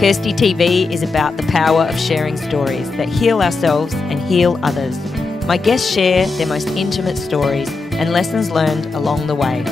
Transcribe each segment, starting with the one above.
Kirsty TV is about the power of sharing stories that heal ourselves and heal others. My guests share their most intimate stories and lessons learned along the way.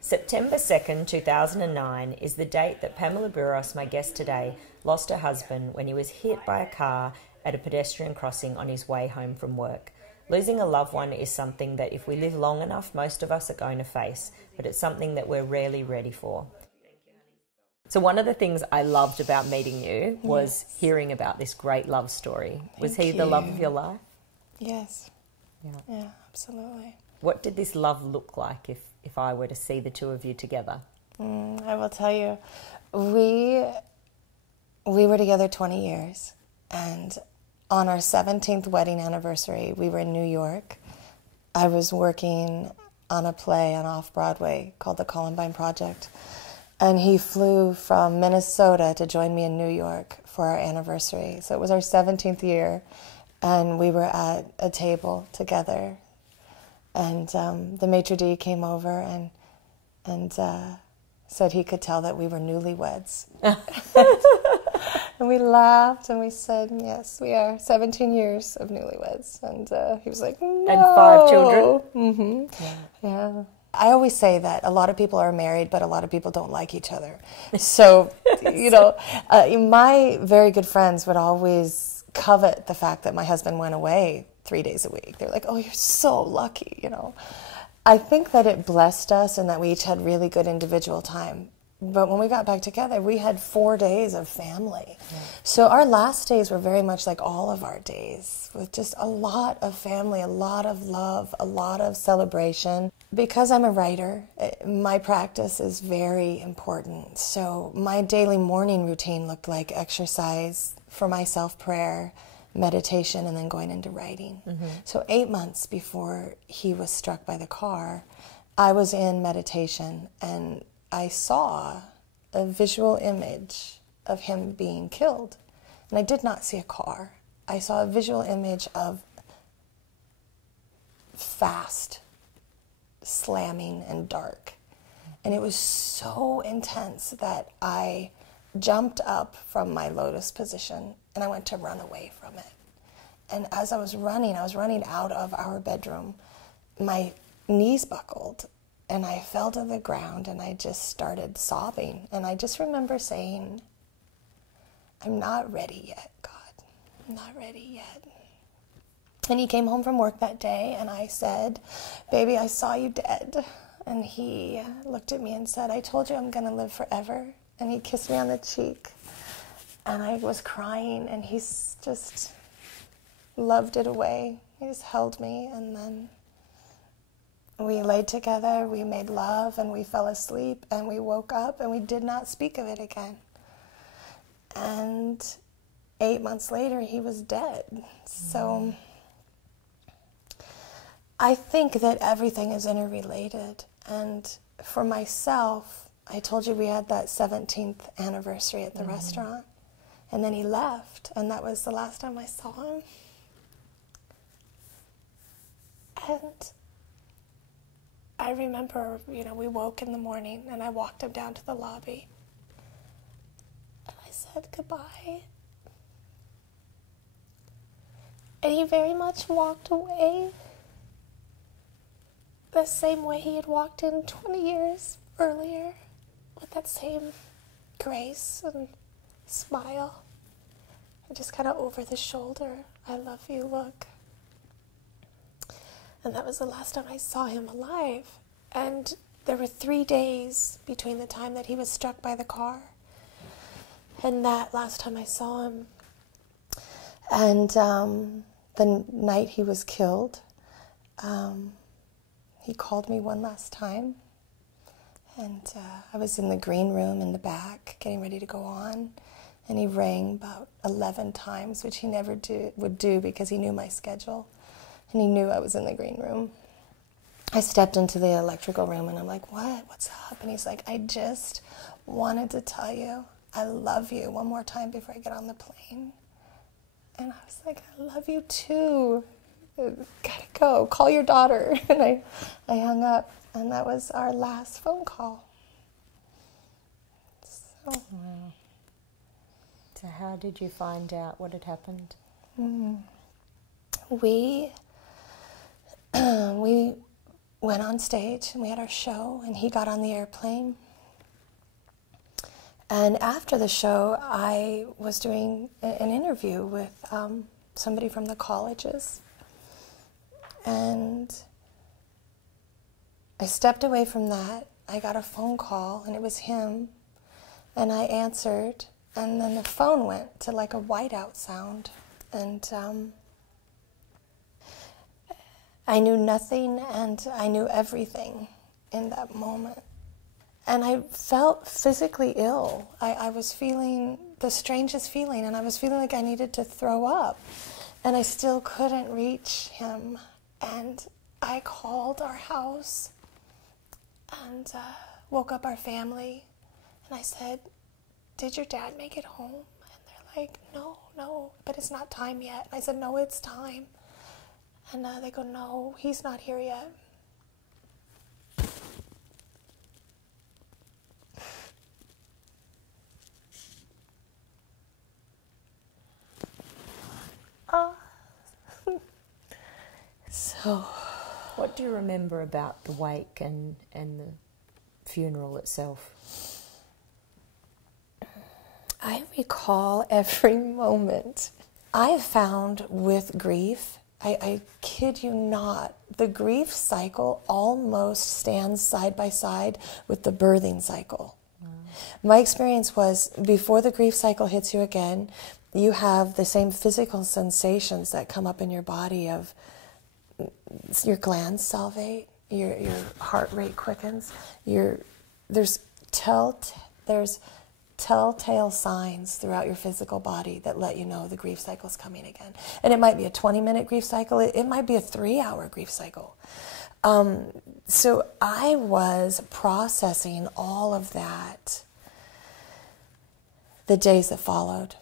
September 2nd, 2009 is the date that Pamela Burrus, my guest today, lost her husband when he was hit by a car at a pedestrian crossing on his way home from work. Losing a loved one is something that if we live long enough, most of us are going to face, but it's something that we're rarely ready for. So one of the things I loved about meeting you was hearing about this great love story. Was he the love of your life? Yes. Yeah, absolutely. What did this love look like if I were to see the two of you together? I will tell you, we were together 20 years, and on our 17th wedding anniversary, we were in New York. I was working on a play on Off-Broadway called The Columbine Project, and he flew from Minnesota to join me in New York for our anniversary. So it was our 17th year, and we were at a table together, and the maitre d' came over and said he could tell that we were newlyweds. And we laughed and we said, yes, we are 17 years of newlyweds. And he was like, no. And 5 children? Mm-hmm. Yeah. I always say that a lot of people are married, but a lot of people don't like each other. So, my very good friends would always covet the fact that my husband went away 3 days a week. They're like, oh, you're so lucky, I think that it blessed us and that we each had really good individual time. But when we got back together, we had 4 days of family. Yeah. So our last days were very much like all of our days, with just a lot of family, a lot of love, a lot of celebration. Because I'm a writer, my practice is very important. So my daily morning routine looked like exercise, for myself, prayer, meditation, and then going into writing. Mm-hmm. So 8 months before he was struck by the car, I was in meditation, and I saw a visual image of him being killed. And I did not see a car. I saw a visual image of fast slamming and dark. And it was so intense that I jumped up from my lotus position and I went to run away from it. And as I was running out of our bedroom. My knees buckled. And I fell to the ground and I just started sobbing. And I just remember saying, I'm not ready yet, God. I'm not ready yet. And he came home from work that day and I said, baby, I saw you dead. And he looked at me and said, I told you I'm going to live forever. And he kissed me on the cheek. And I was crying and he just loved it away. He just held me and then we laid together, we made love, and we fell asleep, and we woke up, and we did not speak of it again. And 8 months later, he was dead. So I think that everything is interrelated. And for myself, I told you we had that 17th anniversary at the restaurant, and then he left, and that was the last time I saw him. And I remember, we woke in the morning and I walked him down to the lobby and I said goodbye. And he very much walked away the same way he had walked in 20 years earlier, with that same grace and smile and just kind of over the shoulder, I love you look. And that was the last time I saw him alive. And there were 3 days between the time that he was struck by the car and that last time I saw him. And the night he was killed, he called me one last time. And I was in the green room in the back getting ready to go on. And he rang about 11 times, which he never would do because he knew my schedule. And he knew I was in the green room. I stepped into the electrical room and I'm like, what? What's up? And he's like, I just wanted to tell you I love you one more time before I get on the plane. And I was like, I love you too. gotta go, call your daughter. And I hung up, and that was our last phone call. So, wow. So how did you find out what had happened? We went on stage, and we had our show, and he got on the airplane. And after the show, I was doing an interview with somebody from the colleges. And I stepped away from that. I got a phone call, and it was him. And I answered, and then the phone went to like a whiteout sound. And I knew nothing, and I knew everything in that moment. And I felt physically ill. I was feeling the strangest feeling, and I was feeling like I needed to throw up. And I still couldn't reach him. And I called our house and woke up our family. And I said, "Did your dad make it home?" And they're like, no, but it's not time yet. And I said, "No, it's time." And they go, "No, he's not here yet." So, what do you remember about the wake and the funeral itself? I recall every moment. I found with grief, I kid you not, the grief cycle almost stands side by side with the birthing cycle. Wow. My experience was, before the grief cycle hits you again, you have the same physical sensations that come up in your body of your glands salivate, your heart rate quickens, there's telltale signs throughout your physical body that let you know the grief cycle is coming again. And it might be a 20-minute grief cycle, it might be a 3-hour grief cycle. So I was processing all of that the days that followed.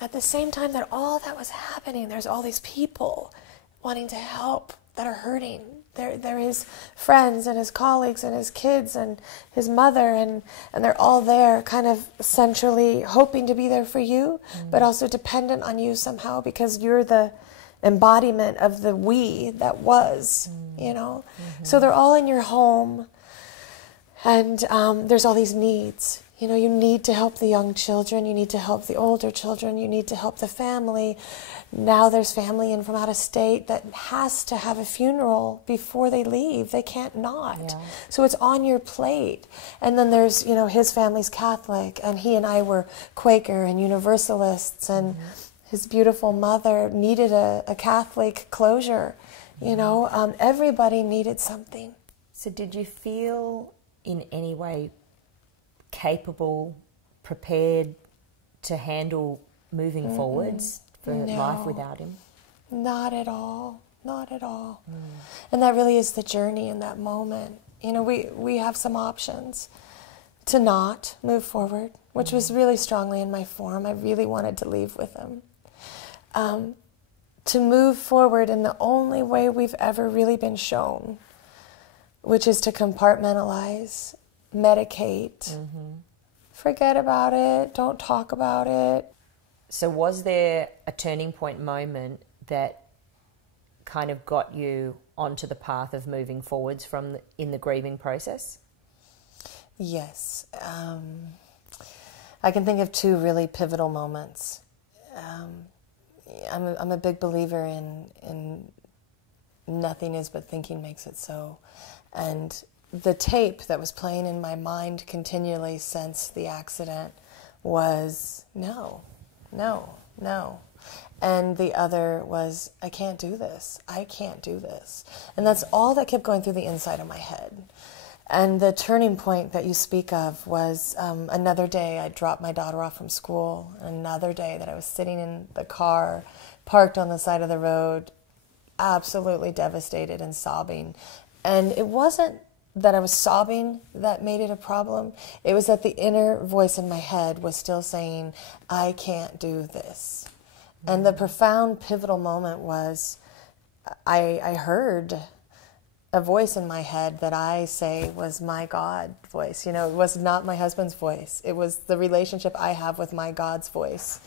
At the same time that all that was happening, there's all these people wanting to help that are hurting. There his friends and his colleagues and his kids and his mother, and they're all there kind of centrally hoping to be there for you, but also dependent on you somehow because you're the embodiment of the we that was, you know. So they're all in your home, and there's all these needs. You know, you need to help the young children, you need to help the older children, you need to help the family. Now there's family in from out of state that has to have a funeral before they leave. They can't not. Yeah. So it's on your plate. And then there's, you know, his family's Catholic, and he and I were Quaker and Universalists, and his beautiful mother needed a Catholic closure. You know, everybody needed something. So did you feel in any way capable, prepared to handle moving forwards for life without him? Not at all. Not at all. And that really is the journey in that moment. You know, we have some options to not move forward, which was really strongly in my form. I really wanted to leave with him. To move forward in the only way we've ever really been shown, which is to compartmentalize, medicate, forget about it, don't talk about it. So was there a turning point moment that kind of got you onto the path of moving forwards in the grieving process? Yes. I can think of 2 really pivotal moments. I'm a big believer in nothing is but thinking makes it so. And the tape that was playing in my mind continually since the accident was no. And the other was, I can't do this. And that's all that kept going through the inside of my head. And the turning point that you speak of was another day I dropped my daughter off from school, another day that I was sitting in the car, parked on the side of the road, absolutely devastated and sobbing. And it wasn't that I was sobbing that made it a problem. It was that the inner voice in my head was still saying, I can't do this. And the profound pivotal moment was I heard a voice in my head that I say was my God voice. You know, it was not my husband's voice. It was the relationship I have with my God's voice.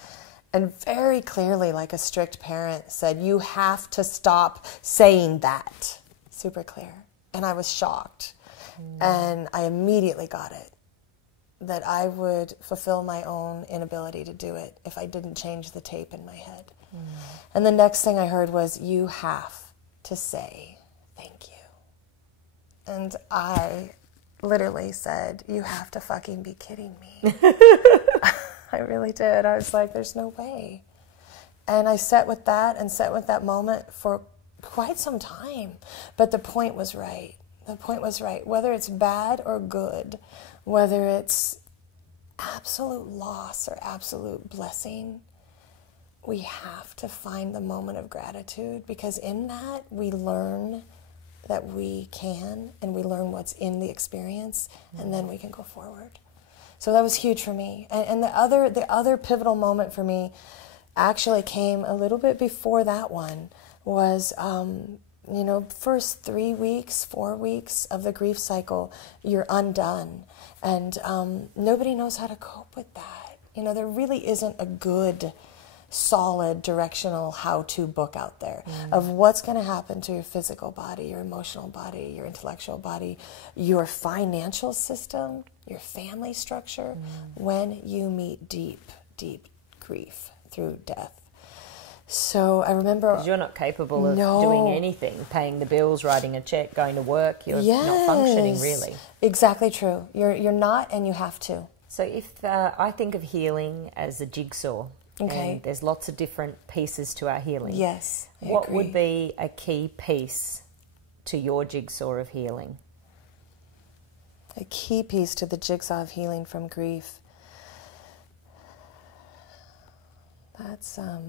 And very clearly, like a strict parent, said, you have to stop saying that. Super clear. And I was shocked. And I immediately got it, that I would fulfill my own inability to do it if I didn't change the tape in my head. And the next thing I heard was, you have to say thank you. And I literally said, you have to fucking be kidding me. I really did. I was like, there's no way. And I sat with that and sat with that moment for quite some time. But the point was right. The point was right. Whether it's bad or good, whether it's absolute loss or absolute blessing, we have to find the moment of gratitude, because in that we learn that we can, and we learn what's in the experience, and then we can go forward. So that was huge for me. And the other pivotal moment for me actually came a little bit before that one. Was first 3 weeks, 4 weeks of the grief cycle, you're undone, and nobody knows how to cope with that. You know, there really isn't a good, solid, directional how-to book out there of what's going to happen to your physical body, your emotional body, your intellectual body, your financial system, your family structure, when you meet deep, deep grief through death. So I remember... 'Cause you're not capable of doing anything, paying the bills, writing a check, going to work. You're not functioning, really. Exactly true. You're not, and you have to. So if I think of healing as a jigsaw, okay, and there's lots of different pieces to our healing. Yes, I What agree. would be a key piece to your jigsaw of healing? A key piece to the jigsaw of healing from grief. That's a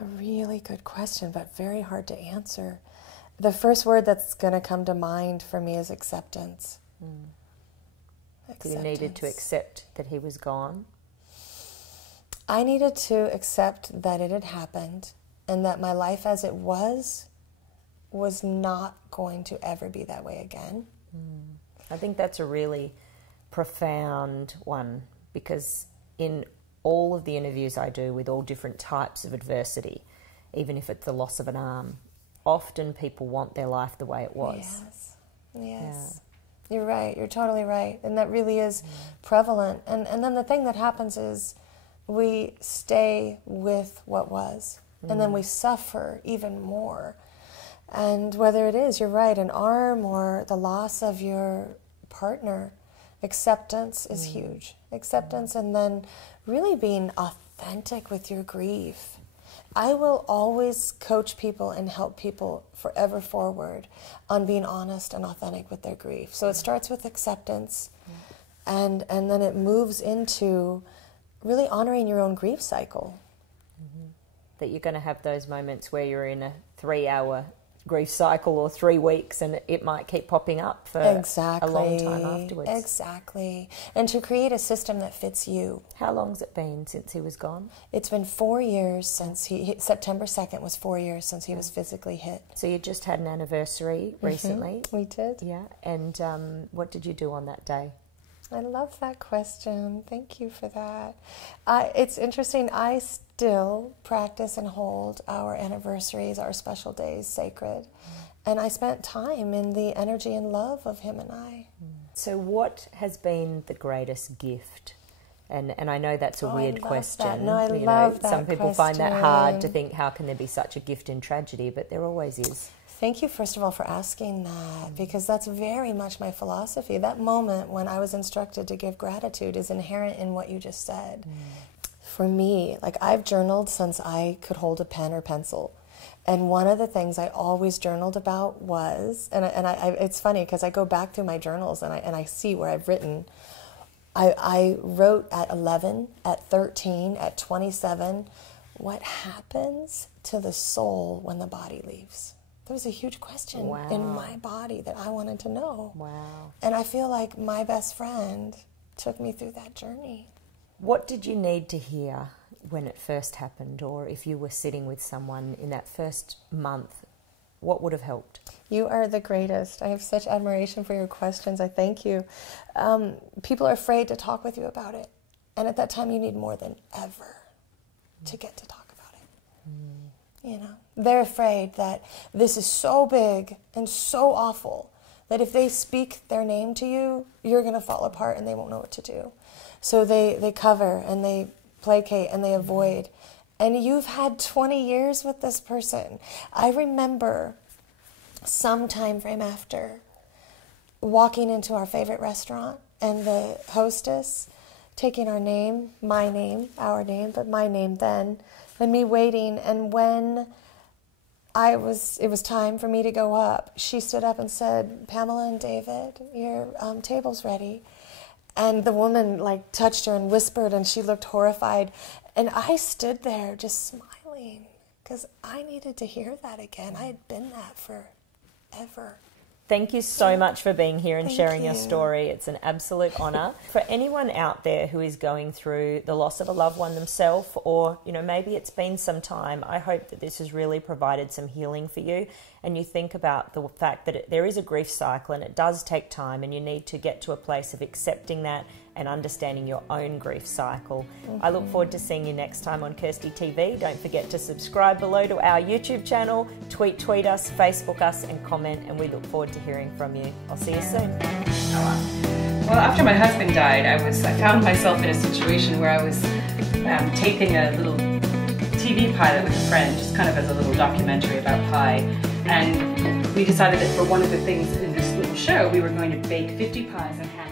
really good question, but very hard to answer. The first word that's going to come to mind for me is acceptance. You needed to accept that he was gone? I needed to accept that it had happened, and that my life as it was not going to ever be that way again. I think that's a really profound one, because in all of the interviews I do with all different types of adversity, even if it's the loss of an arm, often people want their life the way it was. Yes. You're right. You're totally right. And that really is prevalent. And then the thing that happens is we stay with what was, and then we suffer even more. And whether it is, you're right, an arm or the loss of your partner, acceptance is huge. Acceptance, and then really being authentic with your grief. I will always coach people and help people forever forward on being honest and authentic with their grief. So it starts with acceptance, and then it moves into really honoring your own grief cycle. That you're going to have those moments where you're in a 3-hour grief cycle or 3 weeks, and it might keep popping up for a long time afterwards. Exactly. And to create a system that fits you. How long's it been since he was gone? It's been 4 years since September 2nd was 4 years since he was physically hit. So you just had an anniversary recently? We did. Yeah. And what did you do on that day? I love that question. Thank you for that. It's interesting. I still practice and hold our anniversaries, our special days sacred. And I spent time in the energy and love of him and I. So what has been the greatest gift? And I know that's a weird question. That. No, I love that. Some people find that hard to think, how can there be such a gift in tragedy? But there always is. Thank you, first of all, for asking that, because that's very much my philosophy. That moment when I was instructed to give gratitude is inherent in what you just said. For me, like, I've journaled since I could hold a pen or pencil. And one of the things I always journaled about was, and it's funny because I go back through my journals and I see where I've written. I wrote at 11, at 13, at 27, what happens to the soul when the body leaves? There was a huge question in my body that I wanted to know. Wow. And I feel like my best friend took me through that journey. What did you need to hear when it first happened, or if you were sitting with someone in that first month, what would have helped? You are the greatest. I have such admiration for your questions. I thank you. People are afraid to talk with you about it. And at that time, you need more than ever to get to talk about it. You know, they're afraid that this is so big and so awful that if they speak their name to you, you're going to fall apart and they won't know what to do. So they cover and they placate and they avoid. And you've had 20 years with this person. I remember some time frame after walking into our favorite restaurant and the hostess taking our name, my name, our name, but my name then, and me waiting. And when it was time for me to go up, she stood up and said, "Pamela and David, your table's ready." And the woman like touched her and whispered, and she looked horrified. And I stood there just smiling because I needed to hear that again. I had been that forever. Thank you so much for being here and sharing your you. story. It's an absolute honour. For anyone out there who is going through the loss of a loved one themselves, or, you know, maybe it's been some time, I hope that this has really provided some healing for you. And you think about the fact that there is a grief cycle and it does take time, and you need to get to a place of accepting that and understanding your own grief cycle. I look forward to seeing you next time on Kirsty TV. Don't forget to subscribe below to our YouTube channel, tweet us, Facebook us and comment, and we look forward to hearing from you. I'll see you soon. Well, after my husband died, I found myself in a situation where I was taping a little TV pilot with a friend, just kind of as a little documentary about pie. And we decided that for one of the things in this little show, we were going to bake 50 pies and have